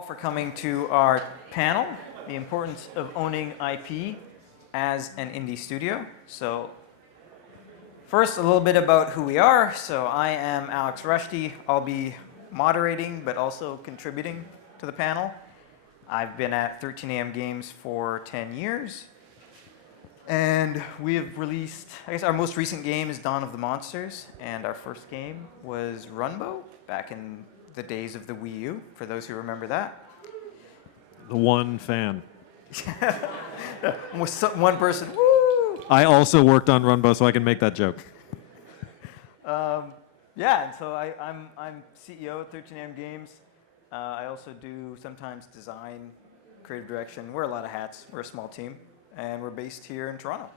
all for coming to our panel, The Importance of Owning IP as an Indie Studio. So first, a little bit about who we are. So I am Alex Rushdie. I'll be moderating, but also contributing to the panel. I've been at 13am Games for 10 years. And we have released, I guess our most recent game is Dawn of the Monsters, and our first game was Runbow, back in the days of the Wii U, for those who remember that. The one fan. One person, woo! I also worked on Runbow, so I can make that joke. Yeah, and so I'm CEO at 13am Games. I also do sometimes design, creative direction. Wear a lot of hats. We're a small team. And we're based here in Toronto.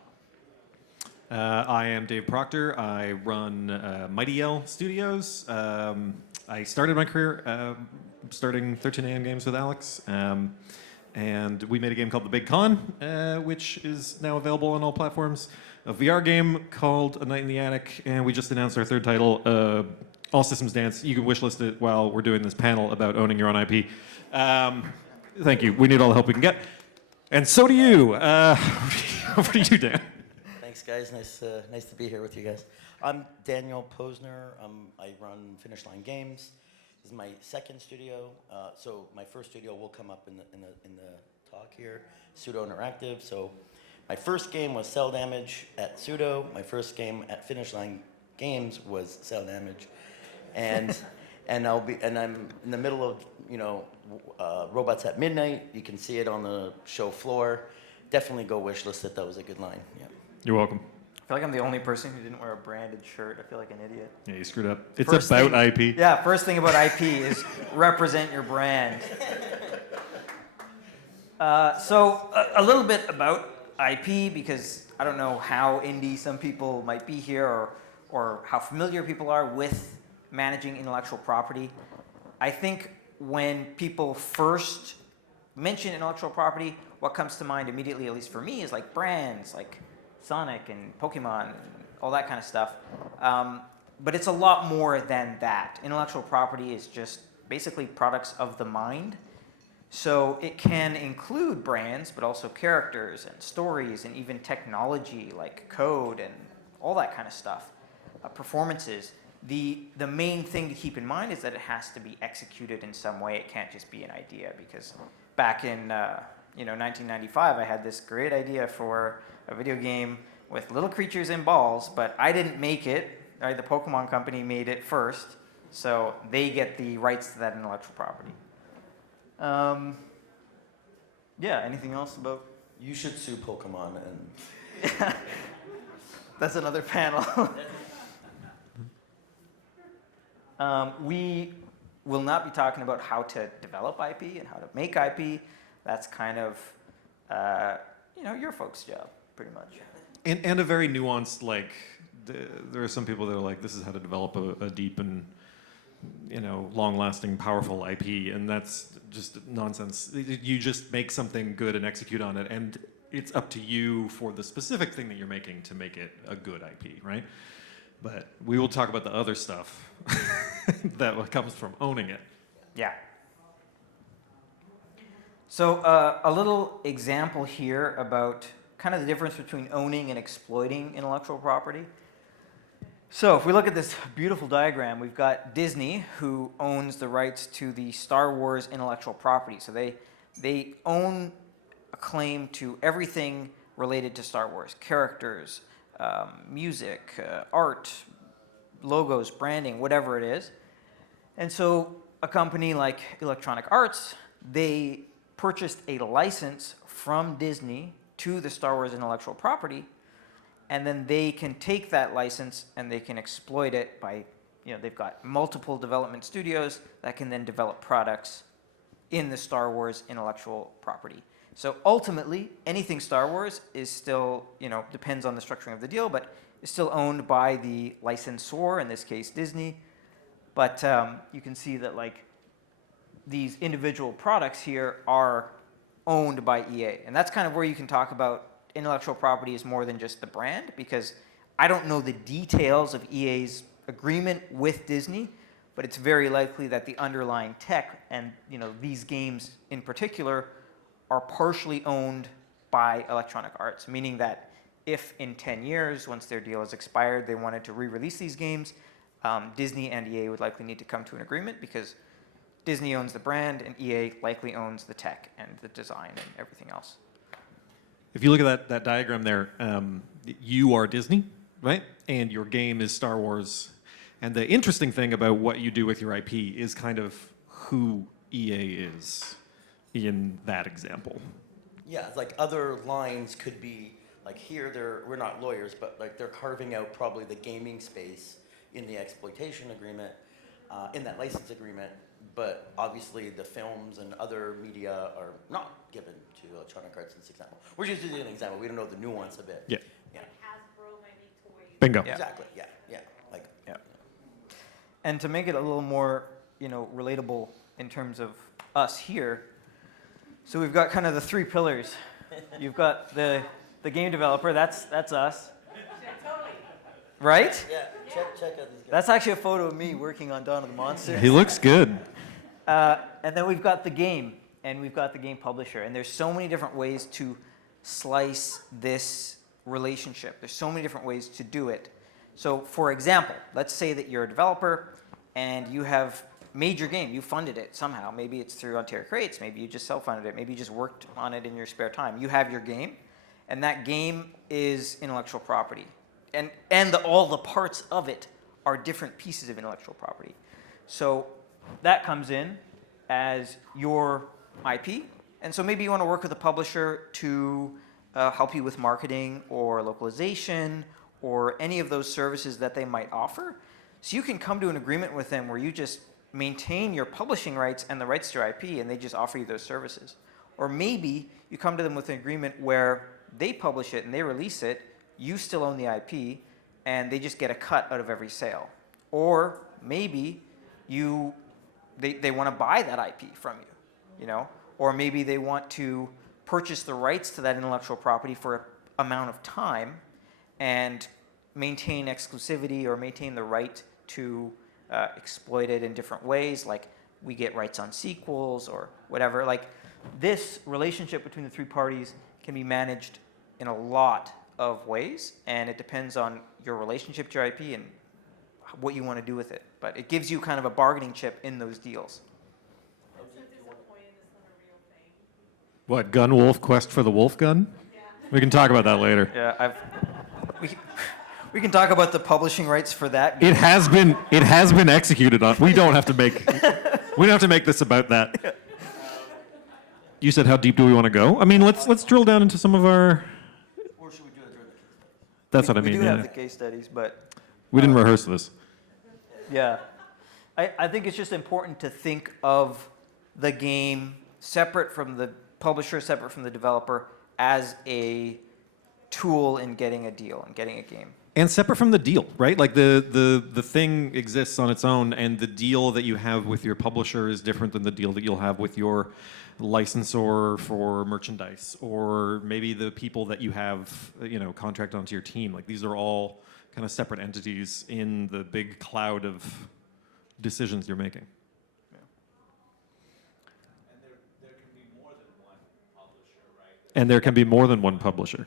I am Dave Proctor. I run Mighty L Studios. I started my career starting 13am Games with Alex. And we made a game called The Big Con, which is now available on all platforms. A VR game called A Night in the Attic. And we just announced our third title, All Systems Dance. You can wishlist it while we're doing this panel about owning your own IP. Thank you. We need all the help we can get. And so do you. Over to you, Dan. Thanks, guys. Nice to be here with you guys. I'm Daniel Posner. I run Finish Line Games. This is my second studio. So my first studio will come up in the talk here. Pseudo Interactive. So my first game was Cell Damage at Pseudo. My first game at Finish Line Games was Cell Damage, and I'm in the middle of Robots at Midnight. You can see it on the show floor. Definitely go wishlist it. That was a good line. Yeah. You're welcome. I feel like I'm the only person who didn't wear a branded shirt. I feel like an idiot. Yeah, you screwed up. It's about IP. Yeah, first thing about IP is represent your brand. So a little bit about IP, because I don't know how indie some people might be here or how familiar people are with managing intellectual property. I think when people first mention intellectual property, what comes to mind immediately, at least for me, is like brands like Sonic and Pokemon and all that kind of stuff. But it's a lot more than that. Intellectual property is just basically products of the mind. So it can include brands, but also characters and stories and even technology like code and all that kind of stuff, performances. The main thing to keep in mind is that it has to be executed in some way. It can't just be an idea, because back in 1995, I had this great idea for a video game with little creatures and balls, but I didn't make it. Right? The Pokemon company made it first, so they get the rights to that intellectual property. Yeah, anything else about? You should sue Pokemon and. That's another panel. We will not be talking about how to develop IP and how to make IP. That's kind of, your folks' job, pretty much. And a very nuanced, there are some people that are like, this is how to develop a deep and, long-lasting, powerful IP, and that's just nonsense. You just make something good and execute on it, and it's up to you for the specific thing that you're making to make it a good IP, right? But we will talk about the other stuff that comes from owning it. Yeah. So a little example here about kind of the difference between owning and exploiting intellectual property. So if we look at this beautiful diagram, we've got Disney, who owns the rights to the Star Wars intellectual property. So they own a claim to everything related to Star Wars, characters, music, art, logos, branding, whatever it is. And so a company like Electronic Arts, they purchased a license from Disney to the Star Wars intellectual property, and then they can take that license and they can exploit it by, they've got multiple development studios that can then develop products in the Star Wars intellectual property. So ultimately, anything Star Wars is still, depends on the structuring of the deal, but is still owned by the licensor, in this case Disney. But you can see that these individual products here are owned by EA. And that's kind of where you can talk about intellectual property is more than just the brand, because I don't know the details of EA's agreement with Disney, but it's very likely that the underlying tech and these games in particular are partially owned by Electronic Arts, meaning that if in 10 years, once their deal has expired, they wanted to re-release these games, Disney and EA would likely need to come to an agreement because Disney owns the brand and EA likely owns the tech and the design and everything else. If you look at that diagram there, you are Disney, right? And your game is Star Wars. And the interesting thing about what you do with your IP is kind of who EA is in that example. Yeah, it's like other lines could be, like here, we're not lawyers, but like they're carving out probably the gaming space in the exploitation agreement, in that license agreement, but obviously the films and other media are not given to Electronic Arts in this example. We're just using an example. We don't know the nuance of it. Yeah. Yeah. Hasbro might make toys. Bingo. Yeah. Exactly. Yeah. Yeah. Like. Yeah. And to make it a little more, relatable in terms of us here, so we've got kind of the three pillars. You've got the game developer, that's us. Totally. Right? Yeah. Check out these guys. That's actually a photo of me working on Dawn of the Monsters. He looks good. And then we've got the game, and we've got the game publisher. And there's so many different ways to slice this relationship. There's so many different ways to do it. So for example, let's say that you're a developer and you have made your game. You funded it somehow. Maybe it's through Ontario Creates. Maybe you just self-funded it. Maybe you just worked on it in your spare time. You have your game, and that game is intellectual property. And all the parts of it are different pieces of intellectual property. So that comes in as your IP. And so maybe you want to work with a publisher to help you with marketing or localization or any of those services that they might offer. So you can come to an agreement with them where you just maintain your publishing rights and the rights to your IP, and they just offer you those services. Or maybe you come to them with an agreement where they publish it and they release it, you still own the IP, and they just get a cut out of every sale. Or maybe they want to buy that IP from you, Or maybe they want to purchase the rights to that intellectual property for an amount of time and maintain exclusivity or maintain the right to exploit it in different ways, like we get rights on sequels or whatever. Like this relationship between the three parties can be managed in a lot of ways, and it depends on your relationship to your IP and what you want to do with it. But it gives you kind of a bargaining chip in those deals. I'm so disappointed this not a real thing. What, Gun Wolf Quest for the Wolf Gun? Yeah. We can talk about that later. Yeah, we can talk about the publishing rights for that. It has been executed on. We don't have to make this about that. You said how deep do we want to go? I mean, let's drill down into some of our. Or should we do it during the case? That's what I mean. We do Yeah. have the case studies, but We didn't rehearse this. yeah. I think it's just important to think of the game separate from the publisher, separate from the developer, as a tool in getting a deal and getting a game. And separate from the deal, right? Like the thing exists on its own, and the deal that you have with your publisher is different than the deal that you'll have with your licensor for merchandise, or maybe the people that you have, contract onto your team. Like these are all kind of separate entities in the big cloud of decisions you're making. And there can be more than one publisher.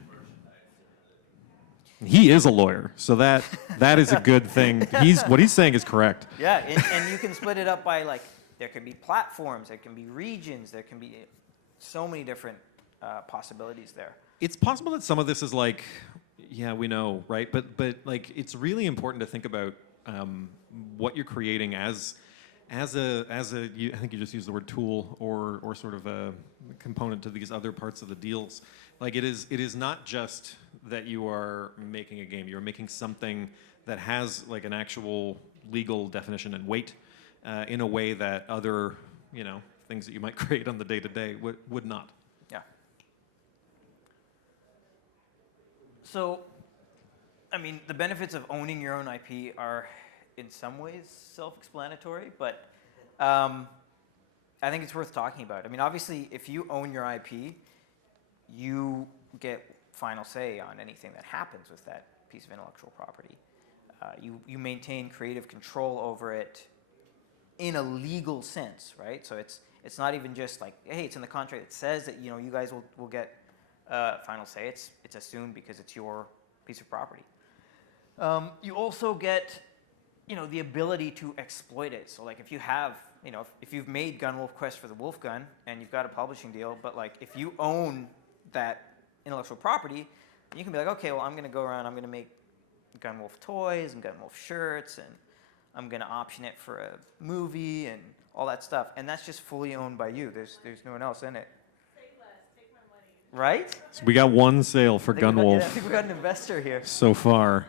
He is a lawyer, so that is a good thing. What he's saying is correct. Yeah, and you can split it up by there can be platforms, there can be regions, there can be so many different possibilities there. It's possible that some of this is yeah, we know, right? But it's really important to think about what you're creating as I think you just used the word tool or sort of a component to these other parts of the deals. It is not just that you are making a game. You're making something that has an actual legal definition and weight in a way that other things that you might create on the day-to-day would not. Yeah. So, I mean, the benefits of owning your own IP are in some ways self-explanatory, but I think it's worth talking about. I mean, obviously, if you own your IP, you get final say on anything that happens with that piece of intellectual property. You maintain creative control over it. in a legal sense, right? So it's not even just like, hey, it's in the contract. It says that you guys will get final say. It's assumed because it's your piece of property. You also get the ability to exploit it. So like if you have if you've made Gunwolf Quest for the Wolf Gun and you've got a publishing deal, but like if you own that intellectual property, you can be like, okay, well, I'm going to go around, I'm going to make Gunwolf toys and Gunwolf shirts, and I'm going to option it for a movie and all that stuff. And that's just fully owned by you. There's no one else in it. Say less, take my money. Right? So we got one sale for I think Gunwolf I think we got an investor here. so far.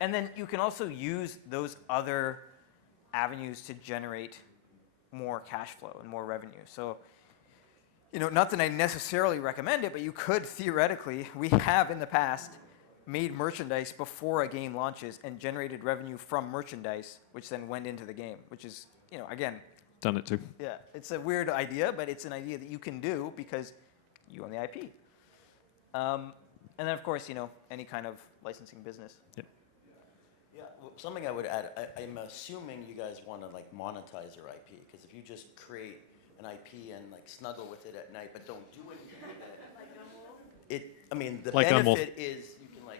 And then you can also use those other avenues to generate more cash flow and more revenue. So, not that I necessarily recommend it, but you could theoretically, we have in the past made merchandise before a game launches and generated revenue from merchandise, which then went into the game, which is, again, Done it too. yeah, it's a weird idea, but it's an idea that you can do because you own the IP. And then, of course, any kind of licensing business. Yeah. Yeah, well, something I would add, I'm assuming you guys want to like monetize your IP, because if you just create an IP and like snuggle with it at night but don't do anything with it, the Like Gunwolf. benefit is you can like,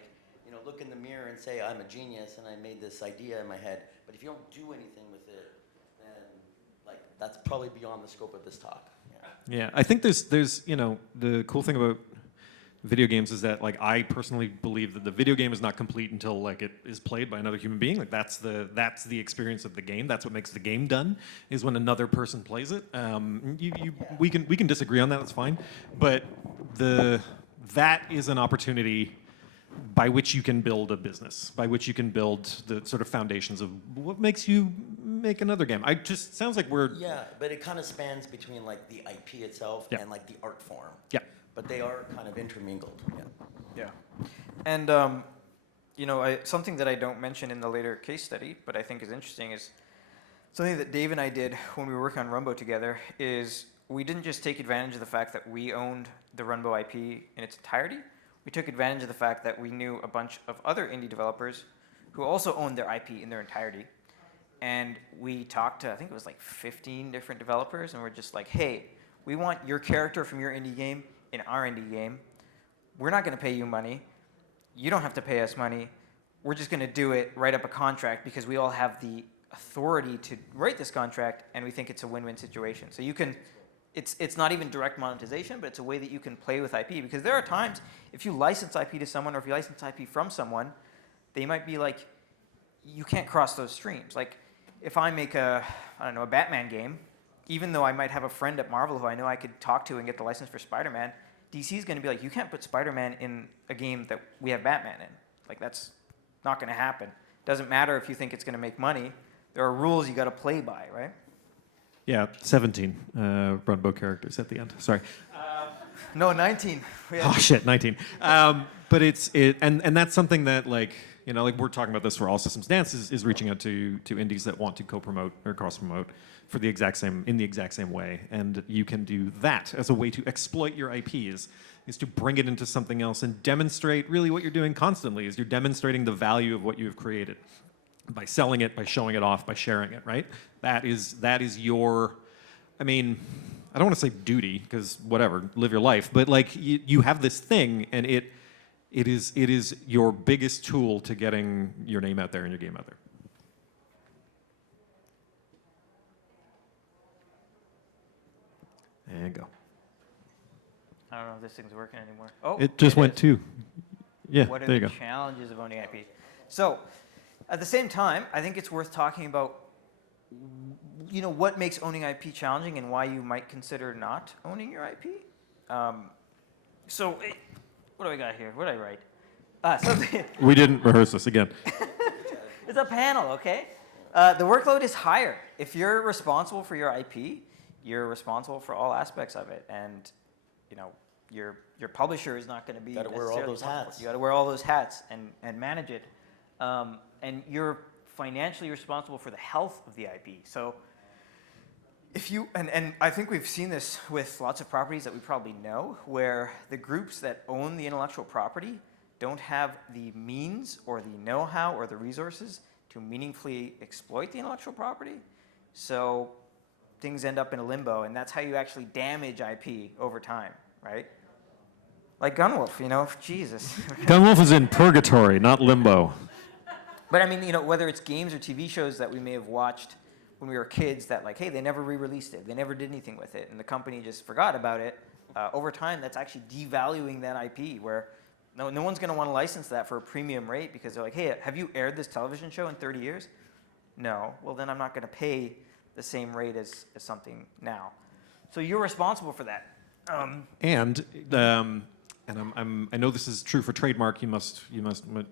look in the mirror and say, I'm a genius and I made this idea in my head, but if you don't do anything with it, then like that's probably beyond the scope of this talk. Yeah, I think there's the cool thing about video games is that like I personally believe that the video game is not complete until like it is played by another human being. Like that's the experience of the game. That's what makes the game done, is when another person plays it. We can disagree on that. That's fine, but that is an opportunity by which you can build a business, by which you can build the sort of foundations of what makes you make another game. I just sounds like we're Yeah, but it kind of spans between like the IP itself Yeah. and like the art form. yeah. But they are kind of intermingled. Yeah. Yeah. And, something that I don't mention in the later case study, but I think is interesting, is something that Dave and I did when we were working on Rumbo together, is we didn't just take advantage of the fact that we owned the Rumbo IP in its entirety. We took advantage of the fact that we knew a bunch of other indie developers who also owned their IP in their entirety. And we talked to, I think it was like 15 different developers, and we're just like, hey, we want your character from your indie game in our indie game. We're not going to pay you money. You don't have to pay us money. We're just going to do it, write up a contract, because we all have the authority to write this contract, and we think it's a win-win situation. So you can, it's not even direct monetization, but it's a way that you can play with IP, because there are times if you license IP to someone, or if you license IP from someone, they might be like, you can't cross those streams. Like if I make a Batman game, even though I might have a friend at Marvel who I know I could talk to and get the license for Spider-Man, DC is going to be like, you can't put Spider-Man in a game that we have Batman in. Like, that's not going to happen. Doesn't matter if you think it's going to make money. There are rules you got to play by, right? Yeah, 17 Runbow characters at the end. Sorry. No, 19. Oh shit, 19. But and that's something that like we're talking about this for All Systems Dance is reaching out to indies that want to co-promote or cross-promote for the exact same way, and you can do that as a way to exploit your IP is to bring it into something else and demonstrate really what you're doing constantly is you're demonstrating the value of what you have created by selling it, by showing it off, by sharing it, right? That is your, I mean, I don't want to say duty because whatever, live your life, but like you have this thing and it is your biggest tool to getting your name out there and your game out there. And go. I don't know if this thing's working anymore. Oh, It just went is. to. Yeah, What are there you the go. challenges of owning IP? So, at the same time, I think it's worth talking about, what makes owning IP challenging and why you might consider not owning your IP. What do I got here? What did I write? We didn't rehearse this again. It's a panel, okay? The workload is higher. If you're responsible for your IP, you're responsible for all aspects of it, and your publisher is not going to be. Gotta wear all necessarily those responsible. hats. You got to wear all those hats and manage it, and you're financially responsible for the health of the IP. So, if you and I think we've seen this with lots of properties that we probably know, where the groups that own the intellectual property don't have the means or the know-how or the resources to meaningfully exploit the intellectual property. So things end up in a limbo, and that's how you actually damage IP over time, right? Like Gunwolf, Jesus. Gunwolf is in purgatory, not limbo. But I mean, whether it's games or TV shows that we may have watched when we were kids that like, hey, they never re-released it, they never did anything with it, and the company just forgot about it, over time, that's actually devaluing that IP, where no one's going to want to license that for a premium rate because they're like, hey, have you aired this television show in 30 years? No. Well, then I'm not going to pay the same rate as something now. So you're responsible for that. I know this is true for trademark. You must.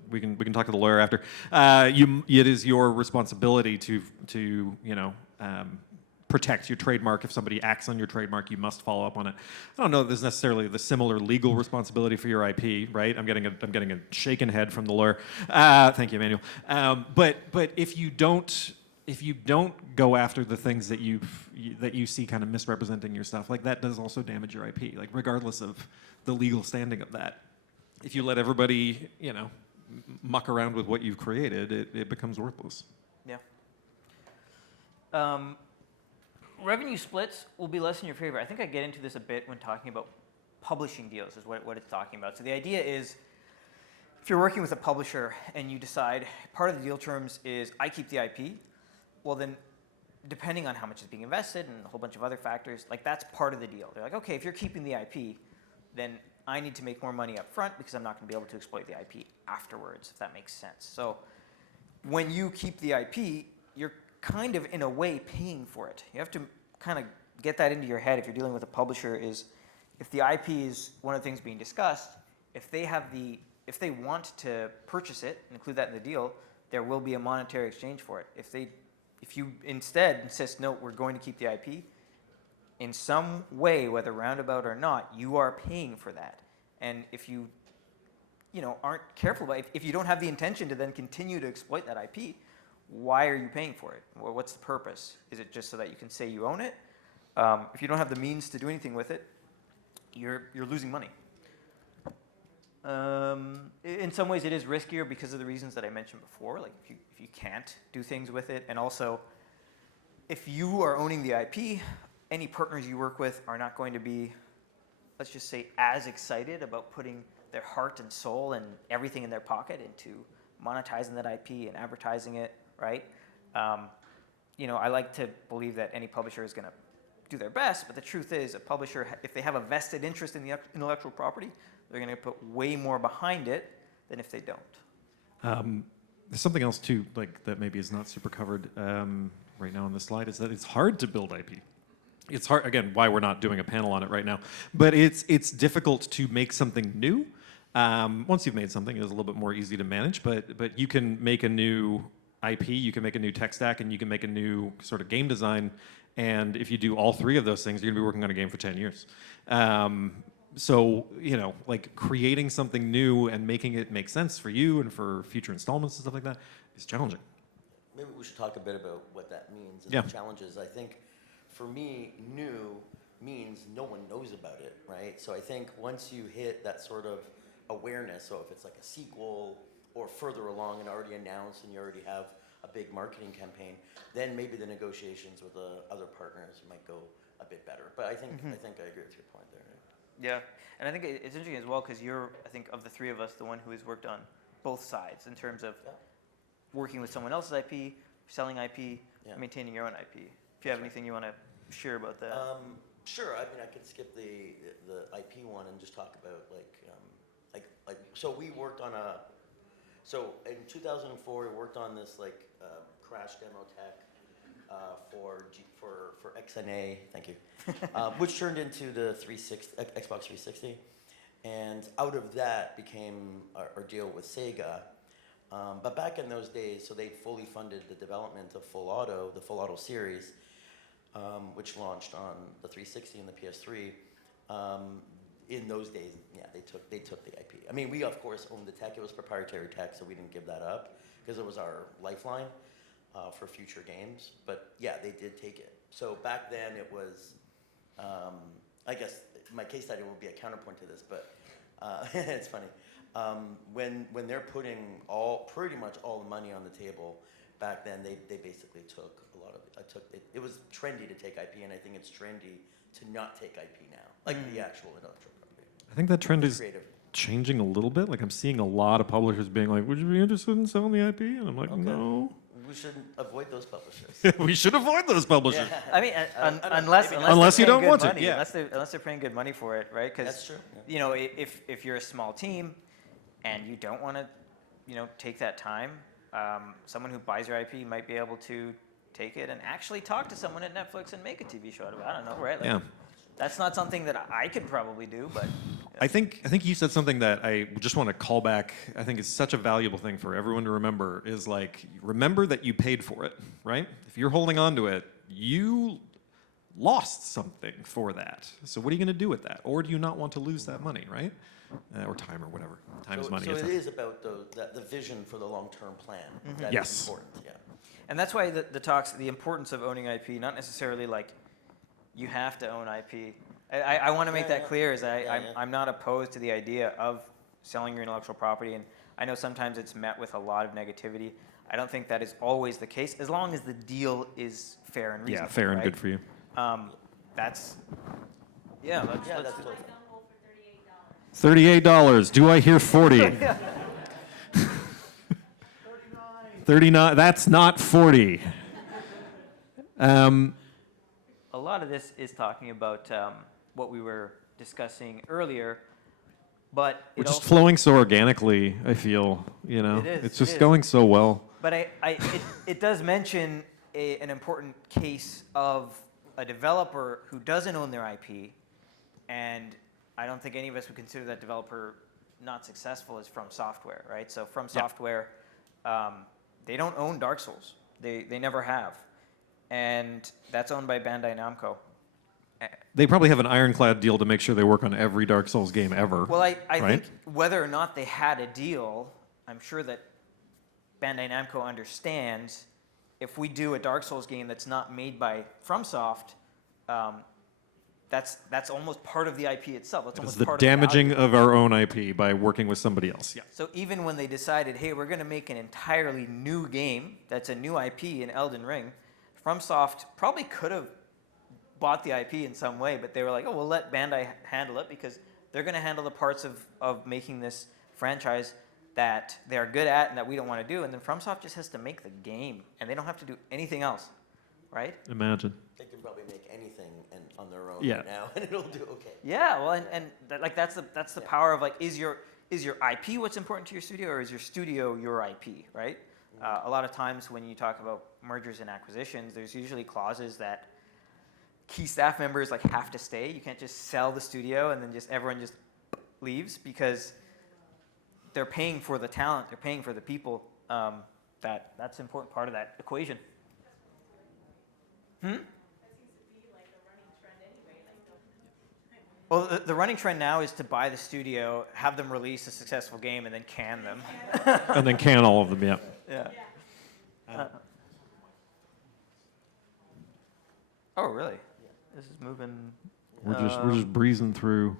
We can talk to the lawyer after. It is your responsibility to protect your trademark. If somebody acts on your trademark, you must follow up on it. I don't know if there's necessarily the similar legal responsibility for your IP, right? I'm getting a shaken head from the lawyer. Thank you, Emmanuel. But if you don't go after the things that you see kind of misrepresenting your stuff, like that does also damage your IP, like regardless of the legal standing of that. If you let everybody, muck around with what you've created, it becomes worthless. Yeah. Revenue splits will be less in your favor. I think I get into this a bit when talking about publishing deals, is what it's talking about. So the idea is, if you're working with a publisher and you decide part of the deal terms is I keep the IP, well then, depending on how much is being invested and a whole bunch of other factors, like that's part of the deal. They're like, okay, if you're keeping the IP, then I need to make more money up front because I'm not going to be able to exploit the IP afterwards, if that makes sense. So when you keep the IP, you're kind of, in a way, paying for it. You have to kind of get that into your head if you're dealing with a publisher, is if the IP is one of the things being discussed, if they want to purchase it and include that in the deal, there will be a monetary exchange for it. If you instead insist, no, we're going to keep the IP, in some way, whether roundabout or not, you are paying for that. And if you aren't careful about it, if you don't have the intention to then continue to exploit that IP, why are you paying for it? Well, what's the purpose? Is it just so that you can say you own it? If you don't have the means to do anything with it, you're losing money. In some ways, it is riskier because of the reasons that I mentioned before. Like if you can't do things with it, and also if you are owning the IP, any partners you work with are not going to be, let's just say, as excited about putting their heart and soul and everything in their pocket into monetizing that IP and advertising it, right? I like to believe that any publisher is going to do their best, but the truth is, a publisher, if they have a vested interest in the intellectual property, they're going to put way more behind it than if they don't. There's something else too, like that maybe is not super covered right now on the slide, is that it's hard to build IP. It's hard, again, why we're not doing a panel on it right now, but it's difficult to make something new. Once you've made something, it's a little bit more easy to manage, but you can make a new IP, you can make a new tech stack, and you can make a new sort of game design, and if you do all three of those things, you're gonna be working on a game for 10 years. So, like creating something new and making it make sense for you and for future installments and stuff like that is challenging. Maybe we should talk a bit about what that means and the challenges. I think for me, new means no one knows about it, right? So I think once you hit that sort of awareness, so if it's like a sequel or further along and already announced and you already have a big marketing campaign, then maybe the negotiations with the other partners might go a bit better. But I think I agree with your point there. Yeah, and I think it's interesting as well because you're, I think, of the three of us, the one who has worked on both sides in terms of working with someone else's IP, selling IP, maintaining your own IP. If you have anything you want to share about that. Sure. I mean, I could skip the IP one and just talk about so we worked on so in 2004 we worked on this crash demo tech for XNA, thank you, which turned into the Xbox 360, and out of that became our deal with Sega. But back in those days, so they fully funded the development of the Full Auto series, which launched on the 360 and the PS3. In those days, they took the IP. I mean, we of course owned the tech. It was proprietary tech, so we didn't give that up because it was our lifeline for future games. But yeah, they did take it. So back then it was, I guess my case study will be a counterpoint to this, but it's funny. When they're putting pretty much all the money on the table, back then they basically took a lot of it was trendy to take IP, and I think it's trendy to not take IP now, like the actual intellectual property. I think that trend is Creative. changing a little bit. Like I'm seeing a lot of publishers being like, "Would you be interested in selling the IP?" And I'm like, Okay. "No." We should avoid those publishers. We should avoid those publishers. I mean, I don't know, unless maybe unless, Unless they're you paying don't good want to, money, yeah. unless they're paying good money for it, right? Because That's true, yeah. you know, if you're a small team and you don't want to, you know, take that time, someone who buys your IP might be able to take it and actually talk to someone at Netflix and make a TV show out of it. I don't know, right? Like, Yeah. that's not something that I could probably do, but I think you said something that I just want to call back. I think is such a valuable thing for everyone to remember is like remember that you paid for it, right? If you're holding on to it, you lost something for that. So what are you going to do with that? Or do you not want to lose that money, right? Or time or whatever. Time is money. So It's it not- is about the vision for the long-term plan. That is Yes. important, yeah. and that's why the talks, the importance of owning IP, not necessarily like you have to own IP. I want to make that clear is I'm not opposed to the idea of selling your intellectual property, and I know sometimes it's met with a lot of negativity. I don't think that is always the case, as long as the deal is fair and reasonable. Yeah, fair and right? good for you. That's, yeah, let's, Yeah, let's that's do totally it. fine. Gunwolf for $38. $38. Do I hear 40? 39. That's not 40. A lot of this is talking about what we were discussing earlier, but We're it just also, flowing so organically, I feel, you know. It is, It's it just is. going so well. but it does mention an important case of a developer who doesn't own their IP, and I don't think any of us would consider that developer not successful as From Software, right? So From Yeah. Software, they don't own Dark Souls. They never have. And that's owned by Bandai Namco. They probably have an ironclad deal to make sure they work on every Dark Souls game ever. Well, I right? think whether or not they had a deal, I'm sure that Bandai Namco understands if we do a Dark Souls game that's not made by FromSoft, that's almost part of the IP itself. That's It's almost the part damaging of the value. of our own IP by working with somebody else. Yeah. So even when they decided, hey, we're going to make an entirely new game that's a new IP in Elden Ring, FromSoft probably could have bought the IP in some way, but they were like, oh, we'll let Bandai handle it because they're going to handle the parts of making this franchise that they're good at and that we don't want to do. And then FromSoft just has to make the game, and they don't have to do anything else, right? Imagine. They can probably make anything on their own Yeah. right now, and it'll do okay. Yeah, well, and that's the power of like, is your IP what's important to your studio, or is your studio your IP, right? A lot of times when you talk about mergers and acquisitions, there's usually clauses that key staff members like have to stay. You can't just sell the studio and then just everyone just leaves because they're paying for the talent, they're paying for the people. That's an important part of that equation. That seems to be like a running trend anyway. Like, Well, the running trend now is to buy the studio, have them release a successful game, and then can them. And then can all of them, yeah. Yeah. Oh, really? This is moving. We're just breezing through.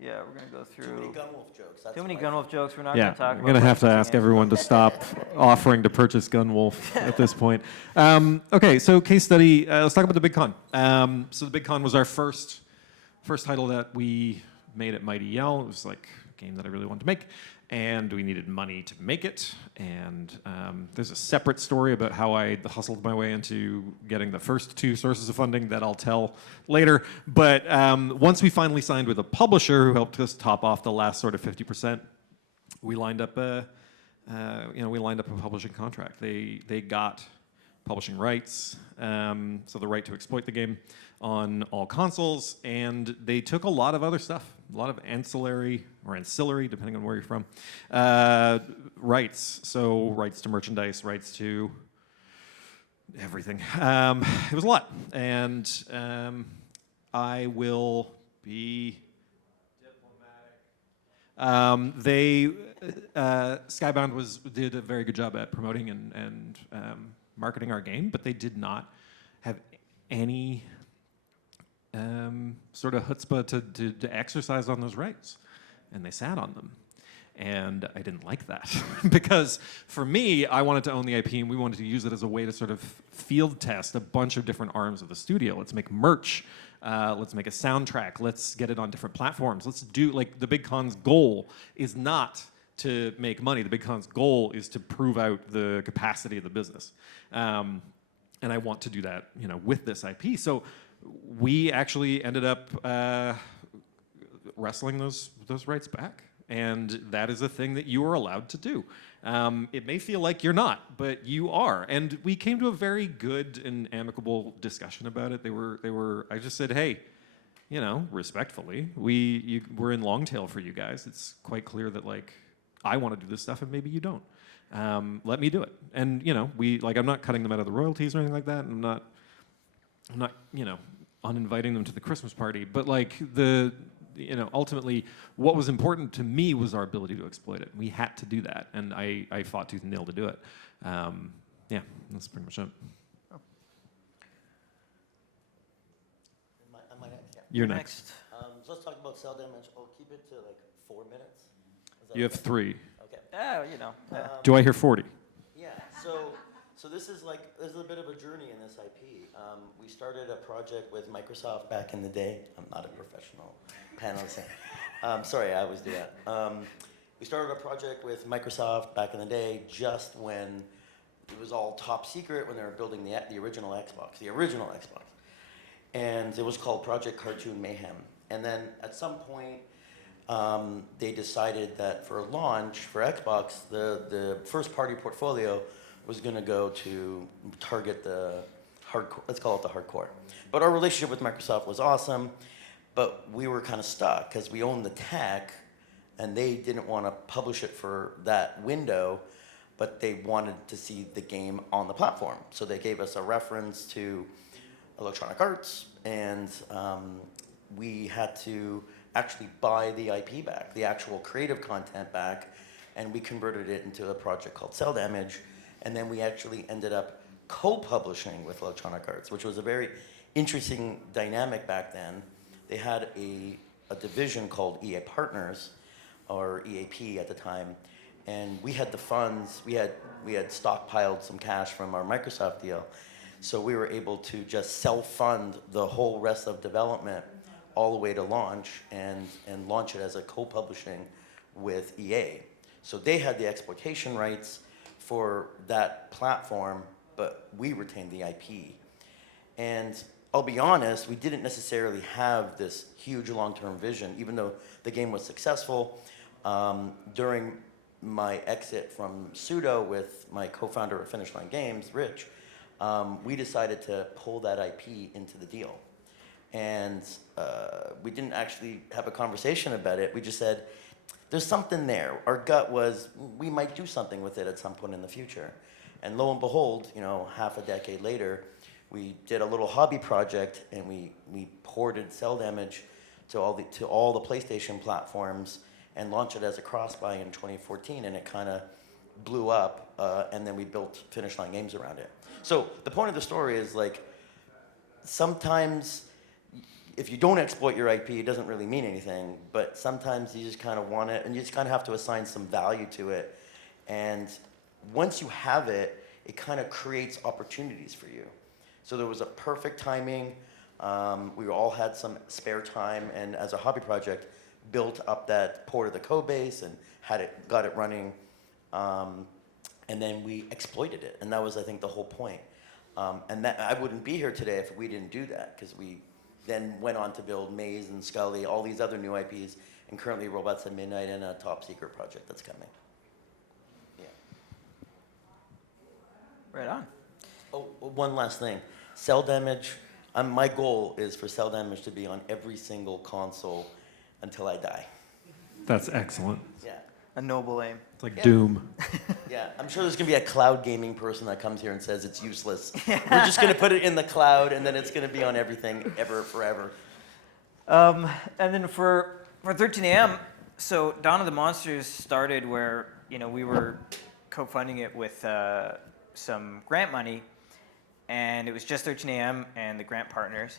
Yeah, we're gonna go through. Too many Gunwolf jokes. That's Too many why. Gunwolf jokes. We're not Yeah, gonna talk we're about. gonna have to licensing ask it. everyone to stop offering to purchase Gunwolf at this point. Okay, so case study. Let's talk about the Big Con. So the Big Con was our first title that we made at Mighty Yell. It was like a game that I really wanted to make, and we needed money to make it. And there's a separate story about how I hustled my way into getting the first two sources of funding that I'll tell later. But once we finally signed with a publisher who helped us top off the last sort of 50%, we lined up a publishing contract. They got publishing rights, so the right to exploit the game on all consoles, and they took a lot of other stuff, a lot of ancillary, depending on where you're from, rights. So rights to merchandise, rights to everything. It was a lot, and I will be Skybound did a very good job at promoting and marketing our game, but they did not have any sort of chutzpah to exercise on those rights, and they sat on them. And I didn't like that because for me, I wanted to own the IP and we wanted to use it as a way to sort of field test a bunch of different arms of the studio. Let's make merch. Let's make a soundtrack. Let's get it on different platforms. Let's do, like, the Big Con's goal is not to make money. The Big Con's goal is to prove out the capacity of the business. And I want to do that, you know, with this IP. So we actually ended up wrestling those rights back. And that is a thing that you are allowed to do. It may feel like you're not, but you are. And we came to a very good and amicable discussion about it. I just said, hey, you know, respectfully, we're in long tail for you guys. It's quite clear that, like, I want to do this stuff and maybe you don't. Let me do it. And, you know, I'm not cutting them out of the royalties or anything like that. I'm not, you know, uninviting them to the Christmas party. But, like, you know, ultimately, what was important to me was our ability to exploit it. We had to do that, and I fought tooth and nail to do it. Yeah, that's pretty much it. Am I next? Yeah. You're next. So let's talk about cell damage. I'll keep it to like 4 minutes. Is that You have okay? 3. Okay. Oh, you know. Yeah. Do I hear 40? Yeah, so this is a bit of a journey in this IP. We started a project with Microsoft back in the day. I'm not a professional panelist. Sorry, I always do that. We started a project with Microsoft back in the day, just when it was all top secret, when they were building the original Xbox. And it was called Project Cartoon Mayhem. And then at some point, they decided that for launch for Xbox, the first party portfolio was going to go to target the hardcore, let's call it the hardcore. But our relationship with Microsoft was awesome, but we were kind of stuck because we owned the tech and they didn't want to publish it for that window, but they wanted to see the game on the platform. So they gave us a reference to Electronic Arts, and we had to actually buy the IP back, the actual creative content back, and we converted it into a project called Cell Damage, and then we actually ended up co-publishing with Electronic Arts, which was a very interesting dynamic back then. They had a division called EA Partners, or EAP at the time, and we had the funds, we had stockpiled some cash from our Microsoft deal, so we were able to just self-fund the whole rest of development all the way to launch and launch it as a co-publishing with EA. So they had the exploitation rights for that platform, but we retained the IP. And I'll be honest, we didn't necessarily have this huge long-term vision, even though the game was successful. During my exit from Sudo with my co-founder of Finish Line Games, Rich, we decided to pull that IP into the deal. And we didn't actually have a conversation about it. We just said, there's something there. Our gut was, we might do something with it at some point in the future. And lo and behold, you know, half a decade later, we did a little hobby project and we ported Cell Damage to all the PlayStation platforms and launched it as a cross-buy in 2014, and it kind of blew up, and then we built Finish Line Games around it. So the point of the story is, like, sometimes if you don't exploit your IP, it doesn't really mean anything, but sometimes you just kind of want it, and you just kind of have to assign some value to it. And once you have it, it kind of creates opportunities for you. So there was a perfect timing. We all had some spare time, and as a hobby project, built up that port of the code base and got it running. And then we exploited it, and that was, I think, the whole point. And that I wouldn't be here today if we didn't do that, because we then went on to build Maze and Scully, all these other new IPs, and currently Robots at Midnight and a top secret project that's coming. Yeah. Right on. Oh, one last thing. Cell Damage, my goal is for Cell Damage to be on every single console until I die. That's excellent. Yeah. A noble aim. It's like Yeah. Doom. Yeah, I'm sure there's gonna be a cloud gaming person that comes here and says it's useless. We're just gonna put it in the cloud, and then it's gonna be on everything ever, forever. And then for 13 a.m., so Dawn of the Monsters started where, you know, we were co-funding it with some grant money, and it was just 13 a.m. and the grant partners.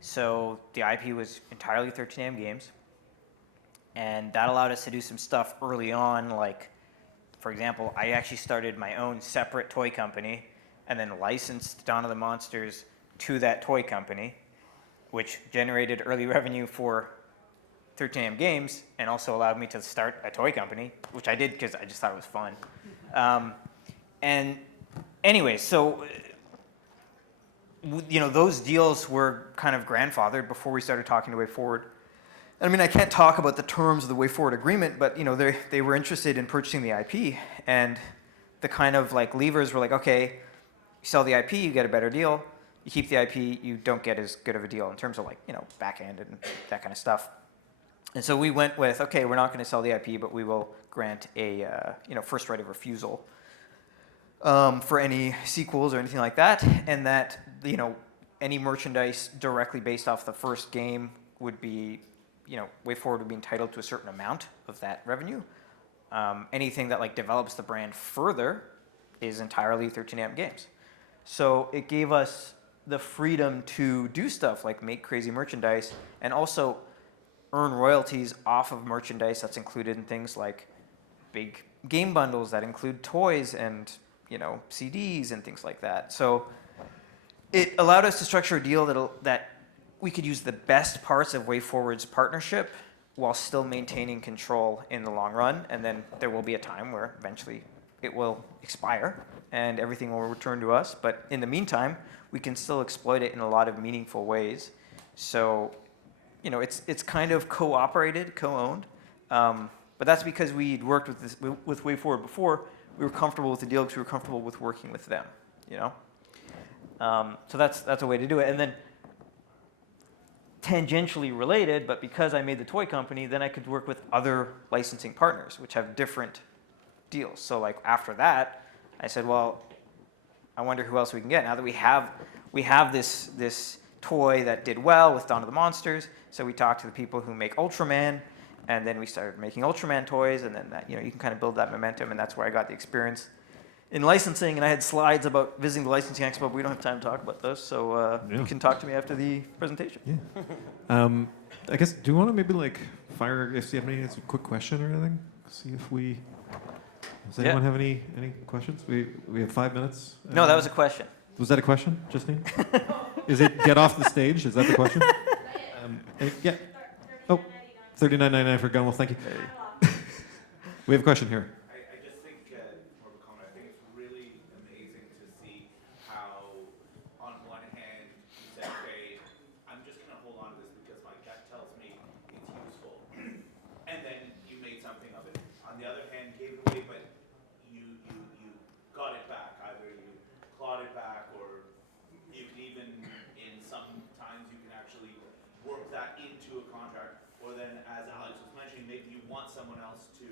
So the IP was entirely 13 a.m. games. And that allowed us to do some stuff early on, like, for example, I actually started my own separate toy company and then licensed Dawn of the Monsters to that toy company, which generated early revenue for 13am Games and also allowed me to start a toy company, which I did because I just thought it was fun. And anyway, so those deals were kind of grandfathered before we started talking to Way Forward. I mean, I can't talk about the terms of the Way Forward agreement, but they were interested in purchasing the IP, and the kind of like levers were like, okay, you sell the IP, you get a better deal. You keep the IP, you don't get as good of a deal in terms of like back end and that kind of stuff. And so we went with, okay, we're not going to sell the IP, but we will grant a first right of refusal for any sequels or anything like that, and that any merchandise directly based off the first game would be, Way Forward would be entitled to a certain amount of that revenue. Anything that like develops the brand further is entirely 13am Games. So it gave us the freedom to do stuff like make crazy merchandise and also earn royalties off of merchandise that's included in things like big game bundles that include toys and CDs and things like that. So it allowed us to structure a deal that we could use the best parts of Way Forward's partnership while still maintaining control in the long run. And then there will be a time where eventually it will expire and everything will return to us. But in the meantime, we can still exploit it in a lot of meaningful ways. So, it's kind of co-operated, co-owned. But that's because we'd worked with Way Forward before. We were comfortable with the deal because we were comfortable with working with them, So that's a way to do it. And then tangentially related, but because I made the toy company, then I could work with other licensing partners, which have different deals. So like after that, I said, well, I wonder who else we can get. Now that we have this toy that did well with Dawn of the Monsters, so we talked to the people who make Ultraman, and then we started making Ultraman toys, and then that, you can kind of build that momentum, and that's where I got the experience in licensing. And I had slides about visiting the licensing expo, but we don't have time to talk about those, so you can talk to me after the presentation. Yeah. I guess, do you want to maybe like fire, if you have any quick question or anything? See if we, does anyone have any questions? We have 5 minutes. No, that was a question. Was that a question, Justine? Is it get off the stage? Is that the question? Yeah. Oh, $39.99 for Gunwell. Thank you. We have a question here. I just think, more of a comment, I think it's really amazing to see how, on one hand, you said, okay, I'm just going to hold on to this because my gut tells me it's useful. And then you made something of it. On the other hand, gave it away, but you got it back. Either you clawed it back, or you can even, in some times, you can actually work that into a contract. Or then, as Alex was mentioning, maybe you want someone else to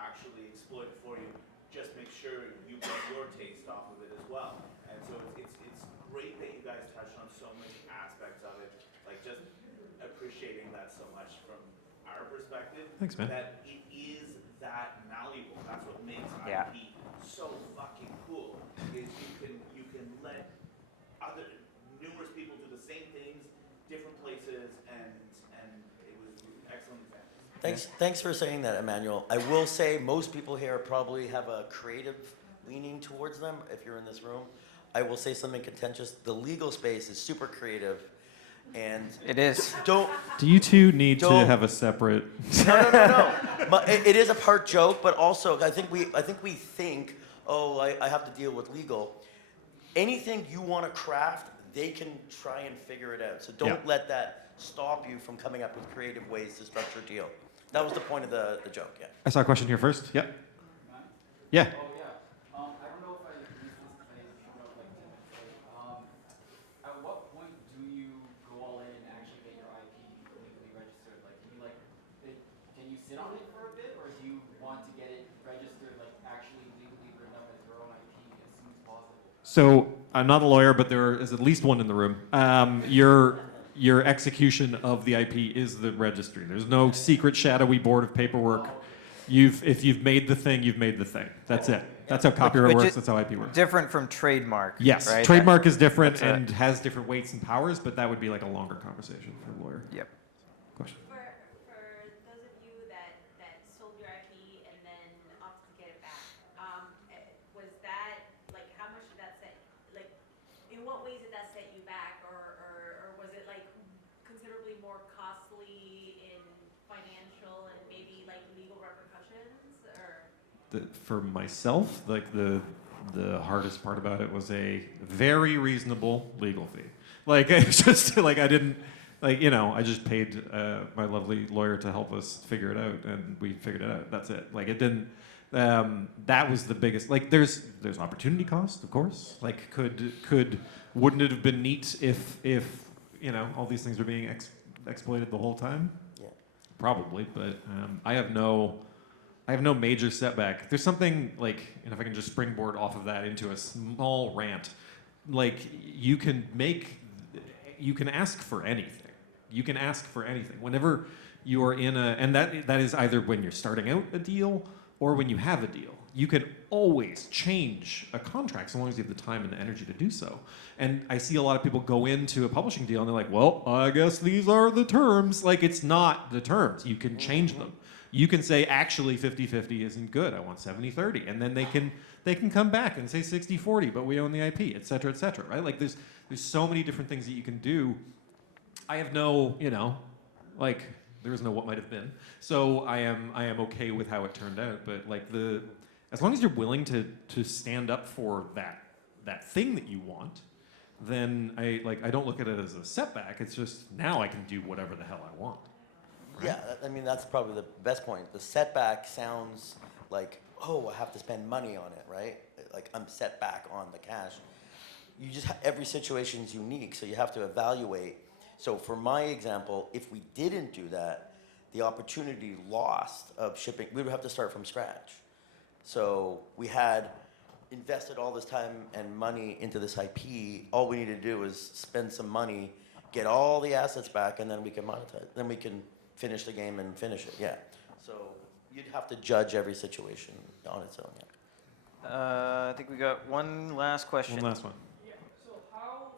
actually exploit it for you. Just make sure you get your taste off of it as well. And so it's great that you guys touched on so many aspects of it. Like just appreciating that so much from our perspective. Thanks, man. That it is that malleable. That's what makes Yeah. IP so fucking cool. Is you can let numerous people do the same things, different places, and it was excellent example. Thanks for saying that, Emmanuel. I will say most people here probably have a creative leaning towards them. If you're in this room, I will say something contentious. The legal space is super creative, and It is. don't. Do you two need to Don't- have a separate? No. But it is a part joke, but also I think we think, oh, I have to deal with legal. Anything you want to craft, they can try and figure it out. So don't Yeah. let that stop you from coming up with creative ways to structure a deal. That was the point of the joke, yeah. I saw a question here first. Yeah. Yeah. Oh, yeah. I don't know if I used this because I didn't show up like 10 minutes late. At what point do you go all in and actually get your IP legally registered? Like, can you sit on it for a bit, or do you want to get it registered, like actually legally written up as your own IP as soon as possible? So I'm not a lawyer, but there is at least one in the room. Your execution of the IP is the registry. There's no secret shadowy board of paperwork. If you've made the thing, you've made the thing. That's it. That's how copyright Which works. is That's how IP works. Different from trademark. Yes, right? trademark is different That's and has different weights and powers, but that would be like a longer conversation for a lawyer. Yep. Question. For those of you that for myself, like the hardest part about it was a very reasonable legal fee. Like it's just like I didn't like I just paid my lovely lawyer to help us figure it out, and we figured it out. That's it. Like it didn't. That was the biggest. Like there's opportunity cost, of course. Like wouldn't it have been neat if all these things were being exploited the whole time? Yeah. Probably, but I have no major setback. There's something like, and if I can just springboard off of that into a small rant, like you can ask for anything. You can ask for anything whenever you are in and that is either when you're starting out a deal or when you have a deal. You can always change a contract so long as you have the time and the energy to do so. And I see a lot of people go into a publishing deal and they're like, well, I guess these are the terms. Like, it's not the terms. You can change them. You can say, actually, 50-50 isn't good. I want 70-30. And then they can come back and say 60-40, but we own the IP, et cetera, right? Like, there's so many different things that you can do. I have no, there is no what might have been. So I am okay with how it turned out. But like as long as you're willing to stand up for that thing that you want, then I don't look at it as a setback. It's just now I can do whatever the hell I want. Right? Yeah, I mean, that's probably the best point. The setback sounds like, oh, I have to spend money on it, right? Like I'm set back on the cash. You just every situation is unique, so you have to evaluate. So for my example, if we didn't do that, the opportunity lost of shipping, we would have to start from scratch. So we had invested all this time and money into this IP. All we need to do is spend some money, get all the assets back, and then we can monetize. Then we can finish the game and finish it. Yeah. So you'd have to judge every situation on its own. Yeah. I think we got one last question. One last one. Yeah. So how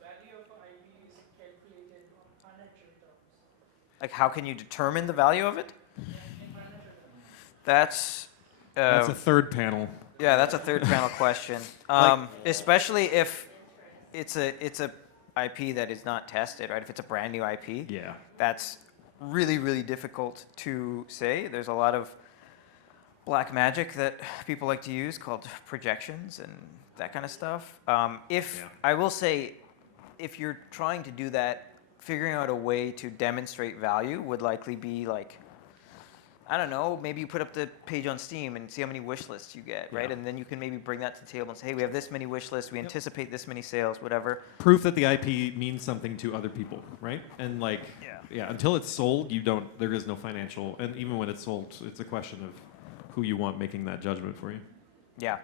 value of IP is calculated on financial terms? Like, how can you determine the value of it? In financial terms. That's That's a third panel. yeah, that's a third panel question. Especially if it's a IP that is not tested, right? If it's a brand new IP, Yeah. that's really, really difficult to say. There's a lot of black magic that people like to use called projections and that kind of stuff. I will say, if you're trying to do that, figuring out a way to demonstrate value would likely be like, I don't know, maybe you put up the page on Steam and see how many wish lists you get, right? Yeah. And then you can maybe bring that to the table and say, hey, we have this many wish lists, we anticipate this many sales, whatever. Proof that the IP means something to other people, right? And like, yeah, until it's sold, there is no financial, and even when it's sold, it's a question of who you want making that judgment for you. Yeah.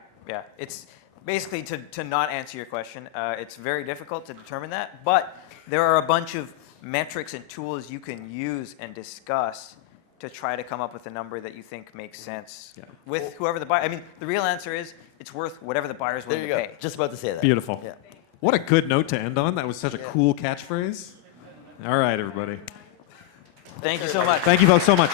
It's basically, to not answer your question, it's very difficult to determine that, but there are a bunch of metrics and tools you can use and discuss to try to come up with a number that you think makes sense with whoever the buyer. I mean, the real answer is it's worth whatever the buyer's willing There you to go. pay. Just about to say that. Beautiful. Yeah. What a good note to end on. That was such a cool catchphrase. All right, everybody. Thank you so much. Thank you folks so much.